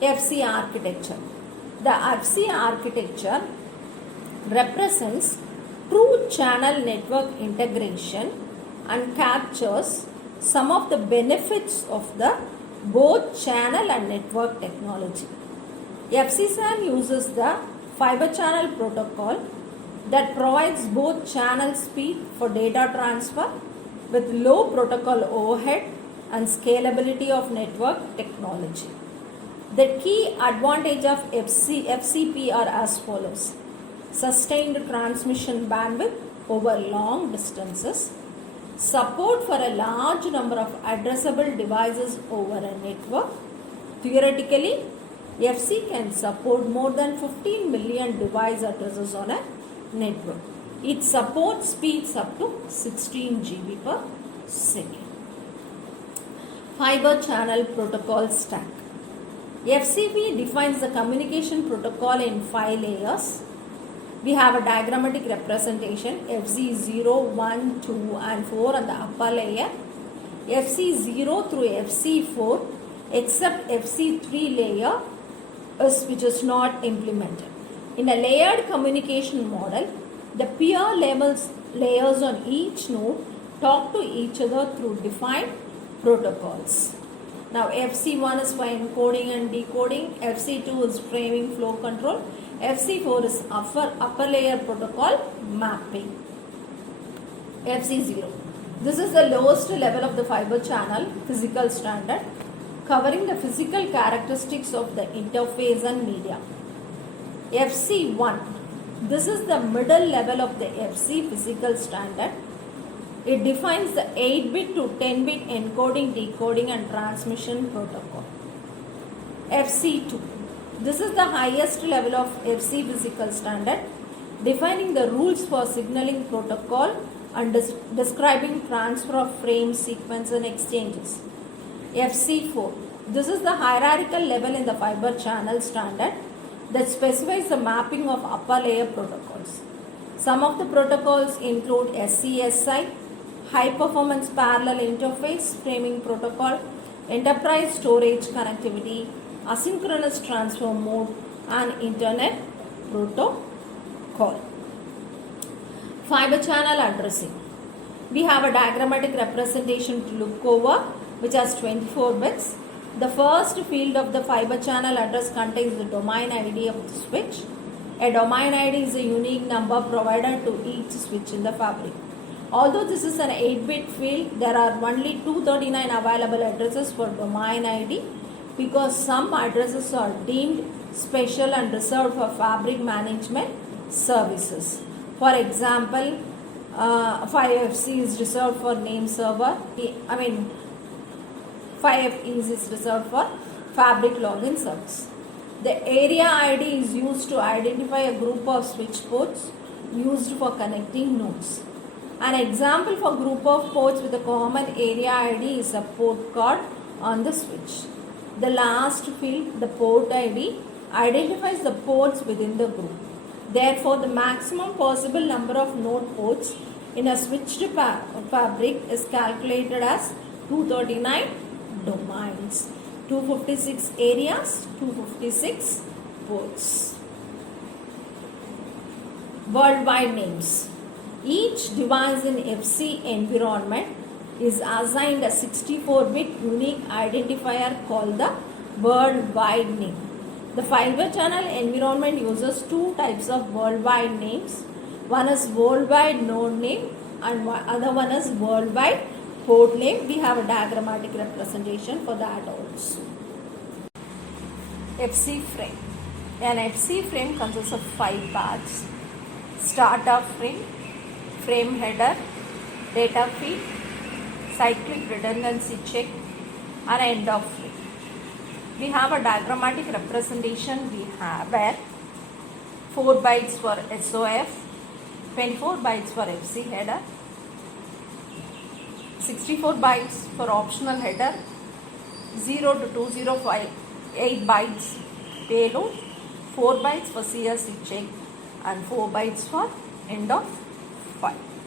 FC architecture. The FC architecture represents true channel network integration and captures some of the benefits of the both channel and network technology. FCSAN uses the fiber channel protocol that provides both channel speed for data transfer with low protocol overhead and scalability of network technology. The key advantage of FCP are as follows: sustained transmission bandwidth over long distances, support for a large number of addressable devices over a network. Theoretically, FC can support more than 15 million device addresses on a network. It supports speeds up to 16 GB per second. Fiber channel protocol stack. FCP defines the communication protocol in 5 layers. We have a diagrammatic representation: FC0, 1, 2 and 4 on the upper layer, FC0 through FC4 except FC3 layer which is not implemented. In a layered communication model, the peer layers on each node talk to each other through defined protocols. Now FC1 is for encoding and decoding, FC2 is framing flow control, FC4 is upper layer protocol mapping. FC0. This is the lowest level of the fiber channel physical standard, covering the physical characteristics of the interface and media. FC1. This is the middle level of the FC physical standard. It defines the 8-bit to 10-bit encoding, decoding and transmission protocol. FC2. This is the highest level of FC physical standard, defining the rules for signaling protocol and describing transfer of frame, sequence and exchanges. FC4. This is the hierarchical level in the fiber channel standard that specifies the mapping of upper layer protocols. Some of the protocols include SCSI, High Performance Parallel Interface Framing Protocol, Enterprise Storage Connectivity, Asynchronous Transfer Mode and Internet Protocol. Fiber channel addressing. We have a diagrammatic representation to look over which has 24 bits. The first field of the fiber channel address contains the domain ID of the switch. A domain ID is a unique number provided to each switch in the fabric. Although this is an 8-bit field, there are only 239 available addresses for domain ID because some addresses are deemed special and reserved for fabric management services. For example, 5FC is reserved for name server. 5FE is reserved for fabric login service. The area ID is used to identify a group of switch ports used for connecting nodes. An example for group of ports with a common area ID is a port card on the switch. The last field, the port ID, identifies the ports within the group. Therefore, the maximum possible number of node ports in a switched fabric is calculated as 239 domains, 256 areas, 256 ports. Worldwide names. Each device in FC environment is assigned a 64-bit unique identifier called the worldwide name. The fiber channel environment uses two types of worldwide names. One is worldwide node name and other one is worldwide port name. We have a diagrammatic representation for that also. FC frame. An FC frame consists of 5 parts: startup frame, frame header, data feed, cyclic redundancy check and end of frame. We have a diagrammatic representation where 4 bytes for SOF, 24 bytes for FC header, 64 bytes for optional header, 0 to 208 bytes payload, 4 bytes for CRC check and 4 bytes for end of file.